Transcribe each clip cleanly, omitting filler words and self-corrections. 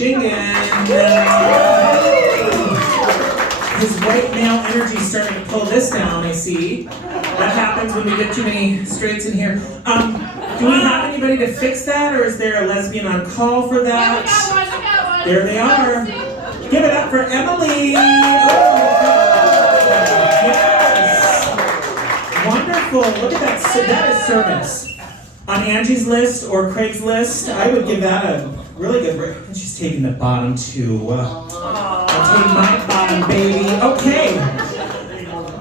pushing in. His white male energy is starting to pull this down, I see. That happens when we get too many straights in here. Do we have anybody to fix that, or is there a lesbian on call for that? Yeah, we got one. There they are. Give it up for Emily. Oh, yes. Wonderful. Look at that. So that is service. On Angie's list or Craig's list, I would give that a really good break. And she's taking the bottom too. I'll take my bottom, baby. Okay.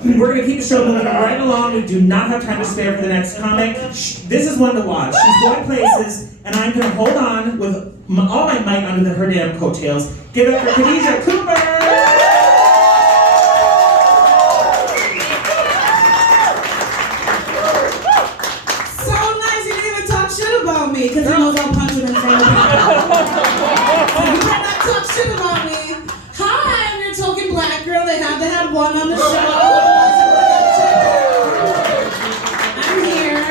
We're going to keep the show moving right along. We do not have time to spare for the next comic. This is one to watch. She's going places, and I'm going to hold on with all my might under her damn coattails. Give it up for Khadijah Cooper! So nice, you didn't even talk shit about me, because he knows I'll punch him in front of you. You better not talk shit about me. Hi, I'm your token black girl. They had to have one on the show. I'm here.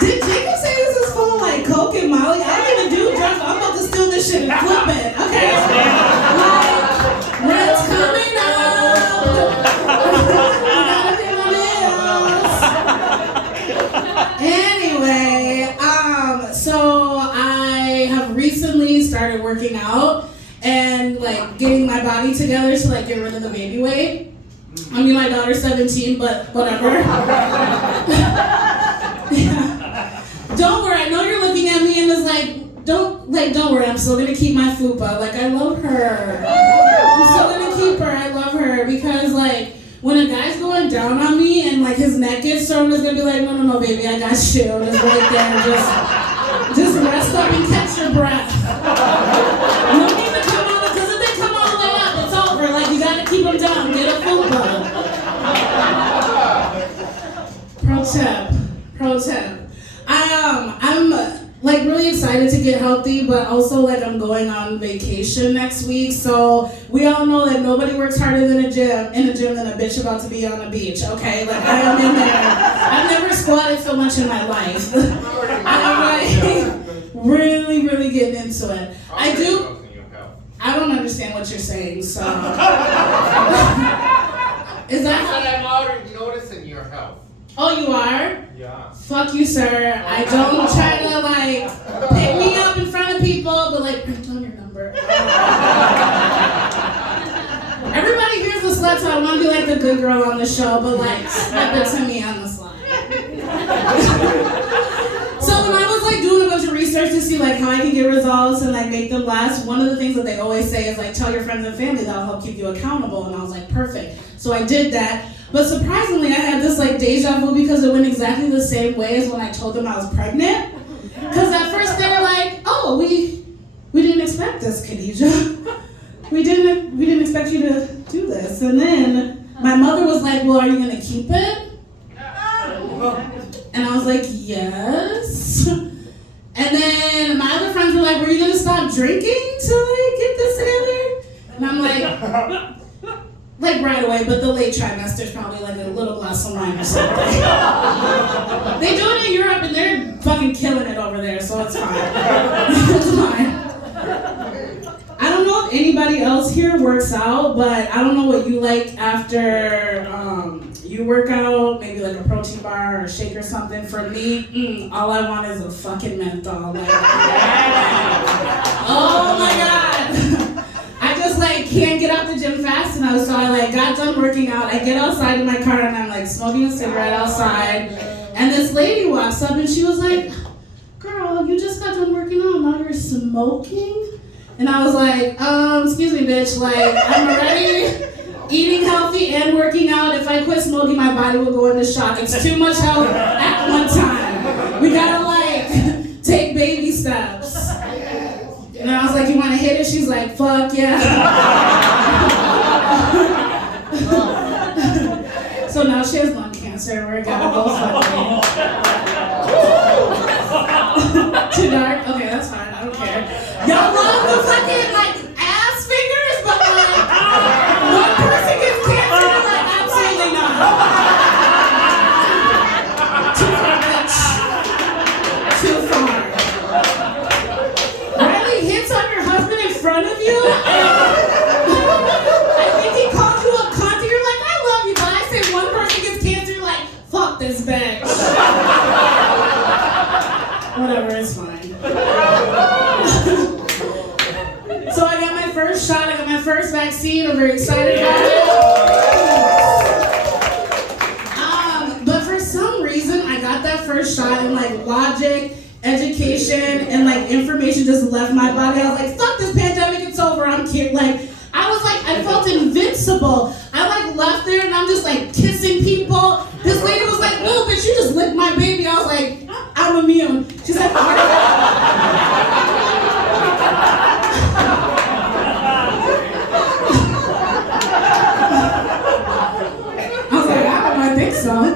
Did Jacob say this is full of like Coke and Molly? I don't even do drugs. I'm about to steal this shit and flip it. Okay? Like, rent's coming up. Gotta pay my bills. Anyway, so I have recently started working out and like getting my body together to like get rid of the baby weight. I mean, my daughter's 17, but whatever. Yeah. Don't worry, I know you're looking at me and it's like, don't worry, I'm still gonna keep my fupa. Like, I love her. I'm still gonna keep her, I love her. Because like, when a guy's going down on me and like his neck gets strong, it's gonna be like, no, baby, I got you. Just right there, just rest up and catch your breath. No need to come on, because if they come all the way up, it's over. Like, you gotta keep them down, get a fupa. Pro tip. I'm like really excited to get healthy, but also like I'm going on vacation next week. So we all know that nobody works harder in a gym than a bitch about to be on a beach. Okay, like I am in there. I've never squatted so much in my life. I'm like really getting into it. I don't understand what you're saying. So is that? I'm already noticing your health. Oh, you are? Yeah. Fuck you, sir. I don't try to like pick me up in front of people, but like print on your number. Everybody here's the slut, so I want to be like the good girl on the show, but like slip it to me on the slide. So when I was like doing a bunch of research to see like how I can get results and like make them last, one of the things that they always say is like tell your friends and family, that'll help keep you accountable. And I was like, perfect. So I did that. But surprisingly, I had this like deja vu because it went exactly the same way as when I told them I was pregnant. Because at first they were like, oh, we didn't expect this, Khadijah. We didn't expect you to do this. And then my mother was like, well, are you gonna keep it? And I was like, yes. And then my other friends were like, were you gonna stop drinking to like get this together? And I'm like right away, but the late trimester's probably like a little glass of wine or something. They do it in Europe and they're fucking killing it over there, so it's fine. It's fine. I don't know if anybody else here works out, but I don't know what you like after you work out, maybe like a protein bar or a shake or something. For me, all I want is a fucking menthol. Like, oh my God. I just like can't get out the gym fast enough, so I like got done working out. I get outside in my car and I'm like smoking a cigarette outside, and this lady walks up and she was like, girl, you just got done working out, now you're smoking? And I was like, excuse me, bitch, like I'm already eating healthy and working out. If I quit smoking, my body will go into shock. It's too much health at one time. We gotta like take baby steps. And I was like, you wanna hit it? She's like, fuck yeah. So now she has lung cancer. We're gonna go fucking. Too dark? Okay, that's fine. I don't care. Y'all love the fucking like ass fingers, but like one person gets cancer, and like absolutely not. Too far, bitch. Too far. Riley hits on your husband and front of you. I think he called you a cunt. You're like, I love you, but I say one person gets cancer, you're like, fuck this bitch. Whatever, it's fine. So I got my first shot, I got my first vaccine, I'm very excited about it. But for some reason, I got that first shot and like logic, education, and like information just left my body. I was like, fuck this pandemic, it's over, I'm kidding. Like, I felt invincible. I like left there and I'm just like kissing people. This lady was like, no, bitch, you just licked my baby. I was like, I'm immune. She's like, are you? I was like, I think so.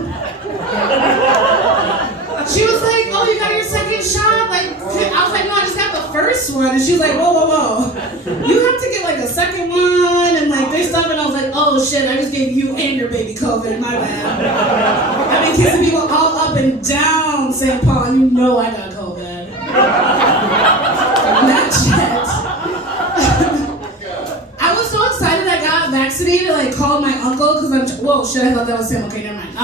She was like, oh, you got your second shot? Like, I was like, no, I just got the first one. And she was like, whoa, whoa, whoa. You have to get like a second one and like this stuff. And I was like, oh shit, I just gave you and your baby COVID, my bad. I've been kissing people all up and down St. Paul. You know I got COVID. Not yet. I was so excited I got vaccinated, like called my uncle, because whoa, shit, I thought that was him. Okay, never mind.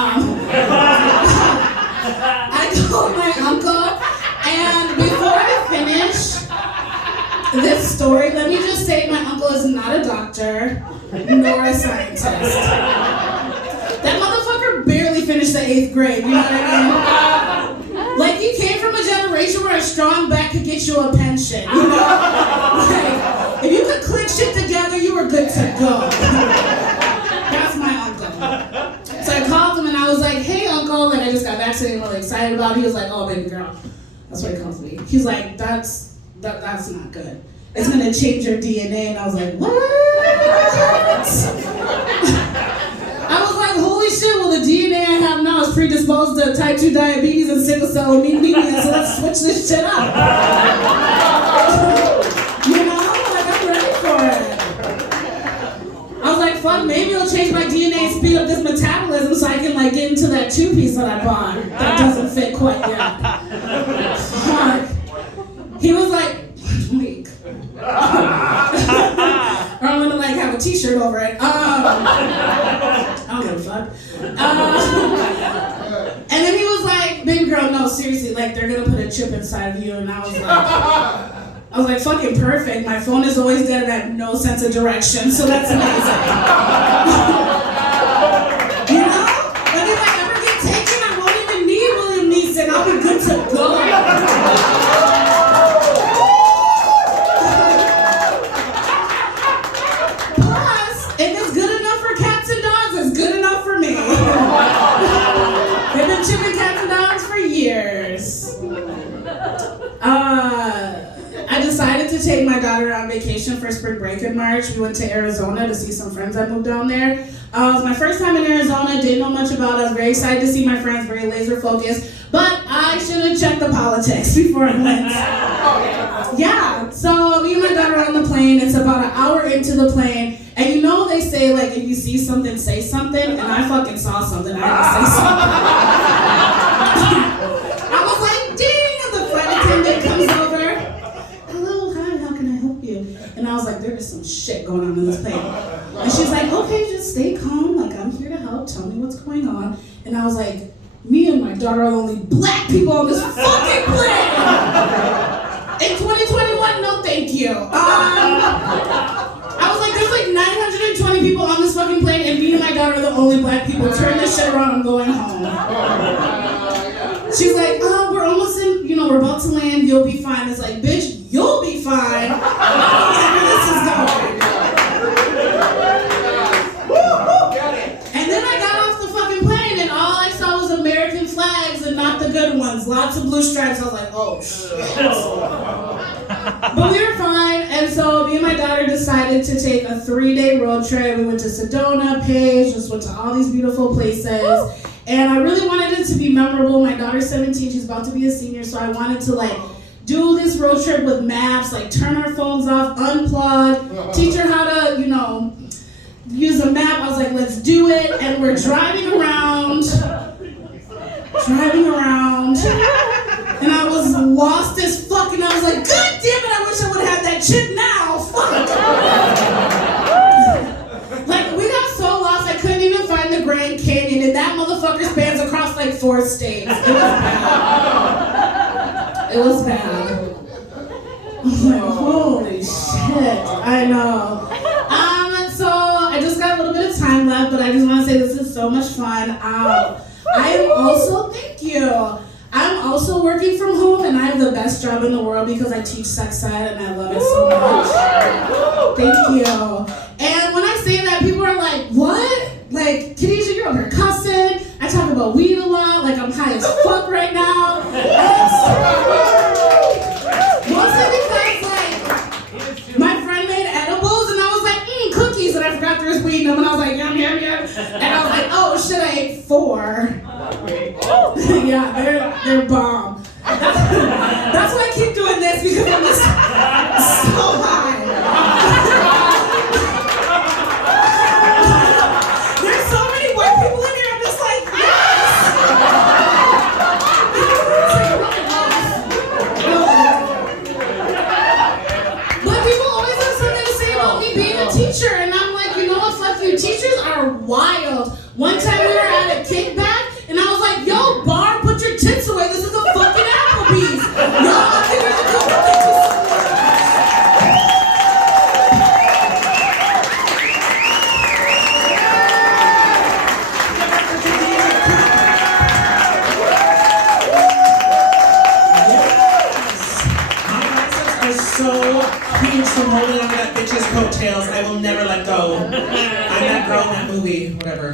I called my uncle, and before I finish this story, let me just say my uncle is not a doctor, nor a scientist. That motherfucker barely finished the 8th grade, you know what I mean? Like, he came from a generation where a strong back could get you a pension, you know? Like, if you could click shit together, you were good to go. That's my uncle. So I called him and I was like, hey uncle, like I just got vaccinated, I'm really excited about it. He was like, oh baby girl. That's what he calls me. He's like, that's not good. It's gonna change your DNA. And I was like, what? I was like, holy shit, well the DNA I have now is predisposed to type 2 diabetes and sickle cell anemia, so let's switch this shit up. You know, like I'm ready for it. I was like, fuck, maybe it'll change my DNA and speed up this metabolism so I can like get into that 2-piece that I bought that doesn't fit quite yet. Fuck. He was like, 1 week. Or I'm gonna like have a t-shirt over it. I don't give a fuck. And then he was like, baby girl, no, seriously, like they're gonna put a chip inside of you. And I was like, fucking perfect. My phone is always dead and I have no sense of direction, so that's amazing. You know? Like if I ever get taken, I won't even need William Neeson. I'll be good to go. Plus, if it's good enough for cats and dogs, it's good enough for me. They've been chipping cats and dogs for years. I decided to take my daughter on vacation for spring break in March. We went to Arizona to see some friends that moved down there. It was my first time in Arizona, didn't know much about it. I was very excited to see my friends, very laser focused. But I should have checked the politics before I went. Yeah, so me and my daughter are on the plane. It's about an hour into the plane. And you know they say, like, if you see something, say something. And I fucking saw something. I had to say something. I was like, ding! And the flight attendant comes over. And I was like, there is some shit going on in this plane. And she's like, okay, just stay calm. Like, I'm here to help. Tell me what's going on. And I was like, me and my daughter are the only black people on this fucking plane. In 2021, no thank you. I was like, there's like 920 people on this fucking plane and me and my daughter are the only black people. Turn this shit around, I'm going home. She's like, oh, we're almost in, we're about to land, you'll be fine. It's like, bitch, you'll be fine. Wherever this is going. And then I got off the fucking plane and all I saw was American flags and not the good ones. Lots of blue stripes. I was like, oh shit. But we were fine, and so me and my daughter decided to take a 3-day road trip. We went to Sedona, Page, just went to all these beautiful places. And I really wanted it to be memorable. My daughter's 17, she's about to be a senior, so I wanted to like do this road trip with maps, like turn our phones off, unplug, teach her how to, use a map. I was like, let's do it. And we're driving around. And I was lost as fuck, and I was like, God damn it, I wish I would have had that chick now. Fuck. Like, we got so lost, I couldn't even find the Grand Canyon, and that motherfucker spans across like 4 states. It was bad. It was bad. I was like, holy shit. I know. So I just got a little bit of time left, but I just want to say this is so much fun. I am also, thank you. I'm also working from home, and I have the best job in the world because I teach sex ed, and I love it so much. Thank you. And when I say that, people are like, what? Like, Khadijah, you're over here cussing. I talk about weed a lot, like I'm high as fuck right now. Mostly because, like, my friend made edibles, and I was like, cookies, and I forgot there was weed in them, and I was like, yum, yum, yum. And I was like, oh shit, I ate 4. Yeah, they're bomb. That's why I keep doing this, because I'm just so high. There's so many white people in here, I'm just like, But people always have something to say about me being a teacher, and I'm like, you know what, fuck you, teachers are wild. One time we were at a kickback, and I was like, yo, bar, put your tits away, this is a fucking Applebee's. Yo, I'll give you the couple things. So huge from holding on to that bitch's coattails. I will never let go. I'm that girl in that movie, whatever.